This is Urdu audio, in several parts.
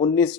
19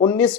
19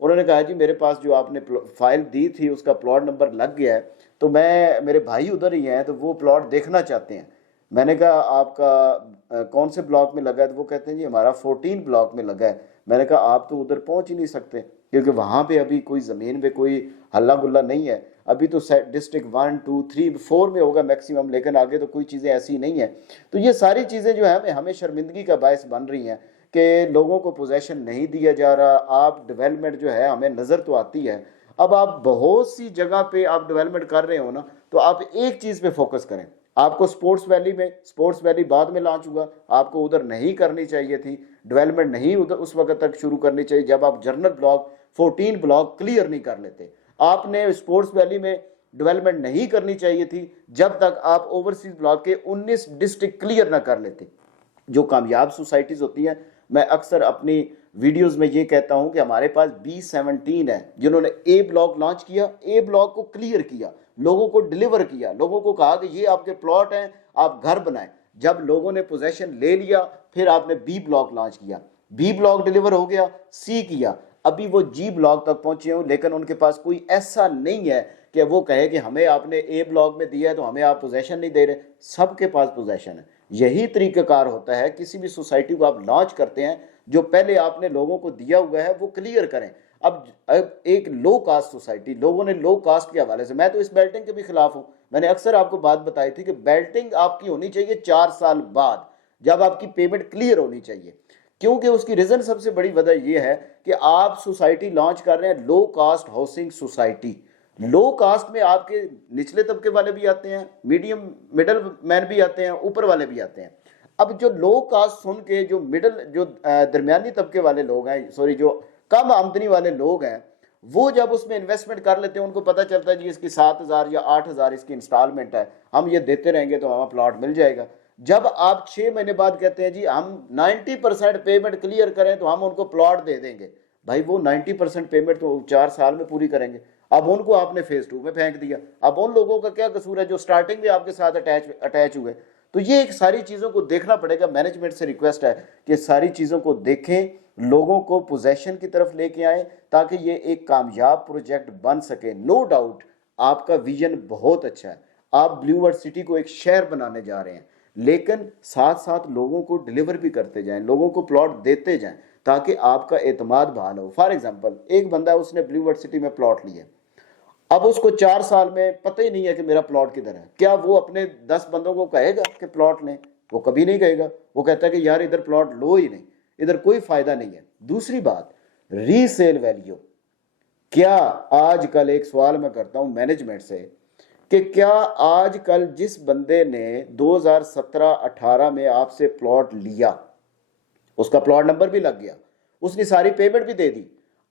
انہوں نے کہا جی میرے پاس جو آپ نے فائل دی تھی اس کا پلاٹ نمبر لگ گیا ہے، تو میرے بھائی ادھر ہی ہیں تو وہ پلاٹ دیکھنا چاہتے ہیں۔ میں نے کہا آپ کا کون سے بلاک میں لگا ہے؟ تو وہ کہتے ہیں جی ہمارا 14 بلاک میں لگا ہے۔ میں نے کہا آپ تو ادھر پہنچ ہی نہیں سکتے کیونکہ وہاں پہ ابھی کوئی زمین پہ کوئی ہلا گلا نہیں ہے، ابھی تو ڈسٹرکٹ 1 2 3 4 میں ہوگا میکسیمم، لیکن آگے تو کوئی چیزیں ایسی نہیں ہیں۔ تو یہ ساری چیزیں جو ہیں ہمیں شرمندگی کا باعث بن رہی ہیں کہ لوگوں کو پوزیشن نہیں دیا جا رہا۔ آپ ڈیولپمنٹ جو ہے ہمیں نظر تو آتی ہے، اب آپ بہت سی جگہ پہ آپ ڈیولپمنٹ کر رہے ہو نا، تو آپ ایک چیز پہ فوکس کریں۔ آپ کو سپورٹس ویلی بعد میں لانچ ہوا، آپ کو ادھر نہیں کرنی چاہیے تھی ڈیولپمنٹ، نہیں ادھر اس وقت تک شروع کرنی چاہیے جب آپ جنرل بلاک 14 بلاک کلیئر نہیں کر لیتے۔ آپ نے سپورٹس ویلی میں ڈیولپمنٹ نہیں کرنی چاہیے تھی جب تک آپ اوورسیز بلاک کے 19 ڈسٹرکٹ کلیئر نہ کر لیتے۔ جو کامیاب سوسائٹیز ہوتی ہیں، میں اکثر اپنی ویڈیوز میں یہ کہتا ہوں کہ ہمارے پاس B17 ہے جنہوں نے اے بلاک لانچ کیا، اے بلاک کو کلیئر کیا، لوگوں کو ڈیلیور کیا، لوگوں کو کہا کہ یہ آپ کے پلاٹ ہیں، آپ گھر بنائیں۔ جب لوگوں نے پوزیشن لے لیا پھر آپ نے بی بلاک لانچ کیا، بی بلاک ڈیلیور ہو گیا، سی کیا، ابھی وہ جی بلاک تک پہنچے ہوں، لیکن ان کے پاس کوئی ایسا نہیں ہے کہ وہ کہے کہ ہمیں آپ نے اے بلاک میں دیا ہے تو ہمیں آپ پوزیشن نہیں دے رہے۔ سب کے پاس پوزیشن ہے۔ یہی طریقہ کار ہوتا ہے، کسی بھی سوسائٹی کو آپ لانچ کرتے ہیں جو پہلے آپ نے لوگوں کو دیا ہوا ہے وہ کلیئر کریں۔ اب ایک لو کاسٹ سوسائٹی، لوگوں نے لو کاسٹ کے حوالے سے، میں تو اس بیلٹنگ کے بھی خلاف ہوں، میں نے اکثر آپ کو بات بتائی تھی کہ بیلٹنگ آپ کی ہونی چاہیے 4 سال بعد، جب آپ کی پیمنٹ کلیئر ہونی چاہیے، کیونکہ اس کی ریزن سب سے بڑی وجہ یہ ہے کہ آپ سوسائٹی لانچ کر رہے ہیں low cost housing society. Low cost میں آپ کے نچلے طبقے والے بھی آتے ہیں، مڈل مین بھی آتے ہیں، اوپر والے بھی آتے ہیں۔ اب جو لو کاسٹ سن کے جو درمیانی طبقے والے لوگ ہیں، جو کم آمدنی والے لوگ ہیں، وہ جب اس میں انویسٹمنٹ کر لیتے ہیں، ان کو پتہ چلتا ہے جی اس کی 7,000 یا 8,000 اس کی انسٹالمنٹ ہے، ہم یہ دیتے رہیں گے تو ہمیں پلاٹ مل جائے گا۔ جب آپ 6 مہینے بعد کہتے ہیں جی ہم 90% پیمنٹ کلیئر کریں تو ہم ان کو پلاٹ دے دیں گے، بھائی وہ 90% پیمنٹ تو 4 سال میں پوری کریں گے۔ اب ان کو آپ نے فیز 2 میں پھینک دیا، اب ان لوگوں کا کیا قصور ہے جو سٹارٹنگ میں آپ کے ساتھ اٹیچ ہوئے؟ تو یہ ایک ساری چیزوں کو دیکھنا پڑے گا۔ مینجمنٹ سے ریکویسٹ ہے کہ ساری چیزوں کو دیکھیں، لوگوں کو پوزیشن کی طرف لے کے آئیں تاکہ یہ ایک کامیاب پروجیکٹ بن سکے۔ نو ڈاؤٹ آپ کا ویژن بہت اچھا ہے، آپ بلیو ورڈ سٹی کو ایک شہر بنانے جا رہے ہیں، لیکن ساتھ ساتھ لوگوں کو ڈیلیور بھی کرتے جائیں، لوگوں کو پلاٹ دیتے جائیں تاکہ آپ کا اعتماد بحال ہو۔ فار ایگزامپل ایک بندہ ہے، اس نے بلیو ورڈ سٹی میں پلاٹ لیا، اب اس کو 4 سال میں پتہ ہی نہیں ہے کہ میرا پلاٹ کدھر ہے، کیا وہ اپنے 10 بندوں کو کہے گا کہ پلاٹ لیں؟ وہ کبھی نہیں کہے گا، وہ کہتا ہے کہ یار ادھر پلاٹ لو ہی نہیں، ادھر کوئی فائدہ نہیں ہے۔ دوسری بات، ری سیل ویلیو، کیا آج کل ایک سوال میں کرتا ہوں مینجمنٹ سے کہ کیا آج کل جس بندے نے 2017-18 میں آپ سے پلاٹ لیا، اس کا پلاٹ نمبر بھی لگ گیا، اس نے ساری پیمنٹ بھی دے دی،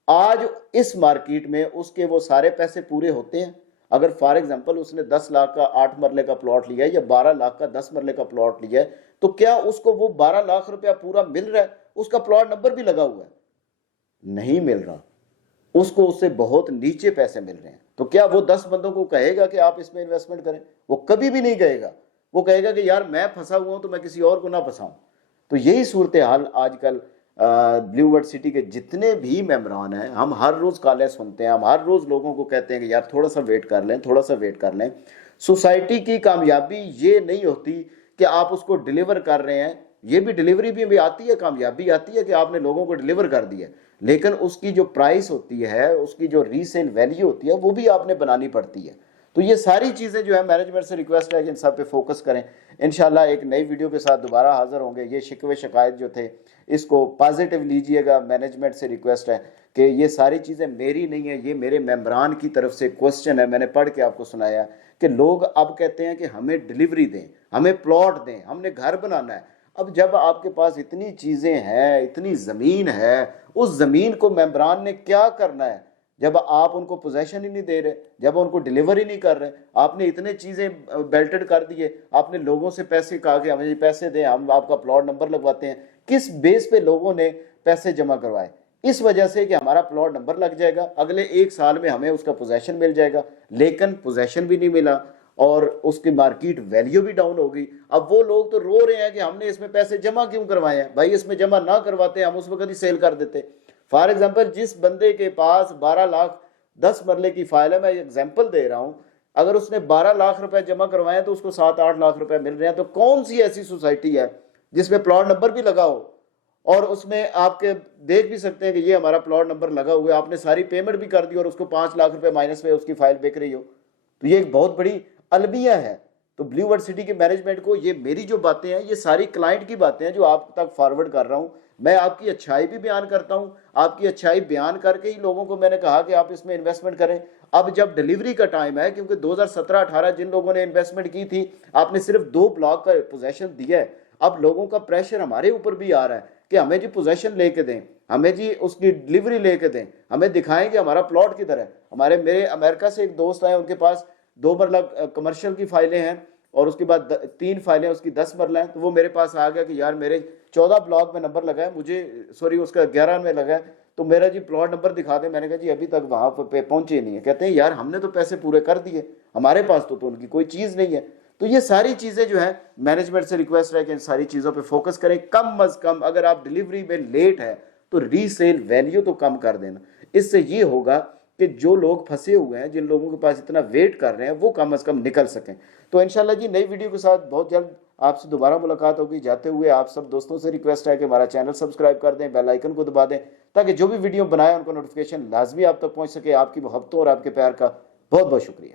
آج اس مارکیٹ میں اس کے وہ سارے پیسے پورے ہوتے ہیں؟ اگر فار ایگزامپل اس نے 10 لاکھ کا 8 مرلے کا پلاٹ لیا ہے یا 12 لاکھ کا 10 مرلے کا پلاٹ لیا ہے، تو کیا اس کو وہ 12 لاکھ روپیہ پورا مل رہا ہے؟ اس کا پلاٹ نمبر بھی لگا ہوا ہے، نہیں مل رہا، اس کو اس سے بہت نیچے پیسے مل رہے ہیں۔ تو کیا وہ 10 بندوں کو کہے گا کہ آپ اس میں انویسٹمنٹ کریں؟ وہ کبھی بھی نہیں کہے گا، وہ کہے گا کہ یار میں پھنسا ہوا ہوں تو میں کسی اور کو نہ پھنساؤں۔ تو یہی صورتحال آج کل بلیو ورڈ سٹی کے جتنے بھی ممبران ہیں، ہم ہر روز کالیں سنتے ہیں، ہم ہر روز لوگوں کو کہتے ہیں کہ یار تھوڑا سا ویٹ کر لیں، تھوڑا سا ویٹ کر لیں۔ سوسائٹی کی کامیابی یہ نہیں ہوتی کہ آپ اس کو ڈیلیور کر رہے ہیں، یہ بھی ڈیلیوری بھی آتی ہے، کامیابی آتی ہے کہ آپ نے لوگوں کو ڈیلیور کر دیا، لیکن اس کی جو پرائس ہوتی ہے، اس کی جو ریسیل ویلیو ہوتی ہے، وہ بھی آپ نے بنانی پڑتی ہے۔ تو یہ ساری چیزیں جو ہے مینجمنٹ سے ریکویسٹ ہے کہ ان سب پہ فوکس کریں۔ انشاءاللہ ایک نئی ویڈیو کے ساتھ دوبارہ حاضر ہوں گے۔ یہ شکوے شکایت جو تھے اس کو پازیٹیو لیجئے گا، مینجمنٹ سے ریکویسٹ ہے کہ یہ ساری چیزیں میری نہیں ہیں، یہ میرے ممبران کی طرف سے کوسچن ہے، میں نے پڑھ کے آپ کو سنایا کہ لوگ اب کہتے ہیں کہ ہمیں ڈیلیوری دیں، ہمیں پلاٹ دیں، ہم نے گھر بنانا ہے۔ اب جب آپ کے پاس اتنی چیزیں ہیں، اتنی زمین ہے، اس زمین کو ممبران نے کیا کرنا ہے جب آپ ان کو پوزیشن ہی نہیں دے رہے، جب ان کو ڈیلیور ہی نہیں کر رہے؟ آپ نے اتنے چیزیں بیلٹڈ کر دیے، آپ نے لوگوں سے پیسے کہا کہ ہمیں پیسے دیں، ہم آپ کا پلاٹ نمبر لگواتے ہیں۔ کس بیس پہ لوگوں نے پیسے جمع کروائے؟ اس وجہ سے کہ ہمارا پلاٹ نمبر لگ جائے گا، اگلے 1 سال میں ہمیں اس کا پوزیشن مل جائے گا، لیکن پوزیشن بھی نہیں ملا اور اس کی مارکیٹ ویلیو بھی ڈاؤن ہو گئی۔ اب وہ لوگ تو رو رہے ہیں کہ ہم نے اس میں پیسے جمع کیوں کروائے ہیں؟ بھائی اس میں جمع نہ کرواتے ہم اس وقت ہی سیل کر دیتے۔ فار ایگزامپل جس بندے کے پاس 12 لاکھ 10 مرلے کی فائل ہے، میں ایگزامپل دے رہا ہوں، اگر اس نے 12 لاکھ روپے جمع کروائے تو اس کو 7-8 لاکھ روپے مل رہے ہیں. تو کون سی ایسی سوسائٹی ہے جس میں پلاٹ نمبر بھی لگا ہو اور اس میں آپ کے دیکھ بھی سکتے ہیں کہ یہ ہمارا پلاٹ نمبر لگا ہوا ہے، آپ نے ساری پیمنٹ بھی کر دی اور اس کو 5 لاکھ روپے مائنس میں اس کی فائل بک رہی ہو؟ تو یہ ایک بہت بڑی المیہ ہے. تو بلیو ورڈ سٹی کے مینجمنٹ کو یہ میری جو باتیں ہیں یہ ساری کلائنٹ کی باتیں ہیں جو آپ تک فارورڈ کر رہا ہوں. میں آپ کی اچھائی بھی بیان کرتا ہوں، آپ کی اچھائی بیان کر کے ہی لوگوں کو میں نے کہا کہ آپ اس میں انویسٹمنٹ کریں. اب جب ڈیلیوری کا ٹائم ہے، کیونکہ 2017-18 جن لوگوں نے انویسٹمنٹ کی تھی آپ نے صرف 2 بلاک کا پوزیشن دیا ہے. اب لوگوں کا پریشر ہمارے اوپر بھی آ رہا ہے کہ ہمیں جی پوزیشن لے کے دیں، ہمیں جی اس کی ڈیلیوری لے کے دیں، ہمیں دکھائیں کہ ہمارا پلاٹ کدھر ہے. میرے امریکہ سے ایک دوست آئے، ان کے پاس 2 مرلہ کمرشل کی فائلیں ہیں اور اس کے بعد 3 فائلیں اس کی 10 مرلہ ہیں. تو وہ میرے پاس آ گیا کہ یار میرے 14 بلاک میں نمبر لگا ہے، مجھے سوری اس کا 11 میں لگا ہے، تو میرا جی پلاٹ نمبر دکھا دیں. میں نے کہا جی ابھی تک وہاں پہ پہنچے نہیں ہے. کہتے ہیں یار ہم نے تو پیسے پورے کر دیے، ہمارے پاس تو ان کی کوئی چیز نہیں ہے. تو یہ ساری چیزیں جو ہیں مینجمنٹ سے ریکویسٹ ہے کہ ان ساری چیزوں پہ فوکس کریں. کم از کم اگر آپ ڈیلیوری میں لیٹ ہے تو ری سیل ویلیو تو کم کر دینا. اس سے یہ ہوگا کہ جو لوگ پھنسے ہوئے ہیں، جن لوگوں کے پاس اتنا ویٹ کر رہے ہیں، وہ کم از کم نکل سکیں. تو انشاءاللہ جی نئی ویڈیو کے ساتھ بہت جلد آپ سے دوبارہ ملاقات ہوگی. جاتے ہوئے آپ سب دوستوں سے ریکویسٹ ہے کہ ہمارا چینل سبسکرائب کر دیں، بیل آئیکن کو دبا دیں تاکہ جو بھی ویڈیو بنائیں ان کو نوٹیفیکیشن لازمی آپ تک پہنچ سکے. آپ کی محبتوں اور آپ کے پیار کا بہت بہت شکریہ.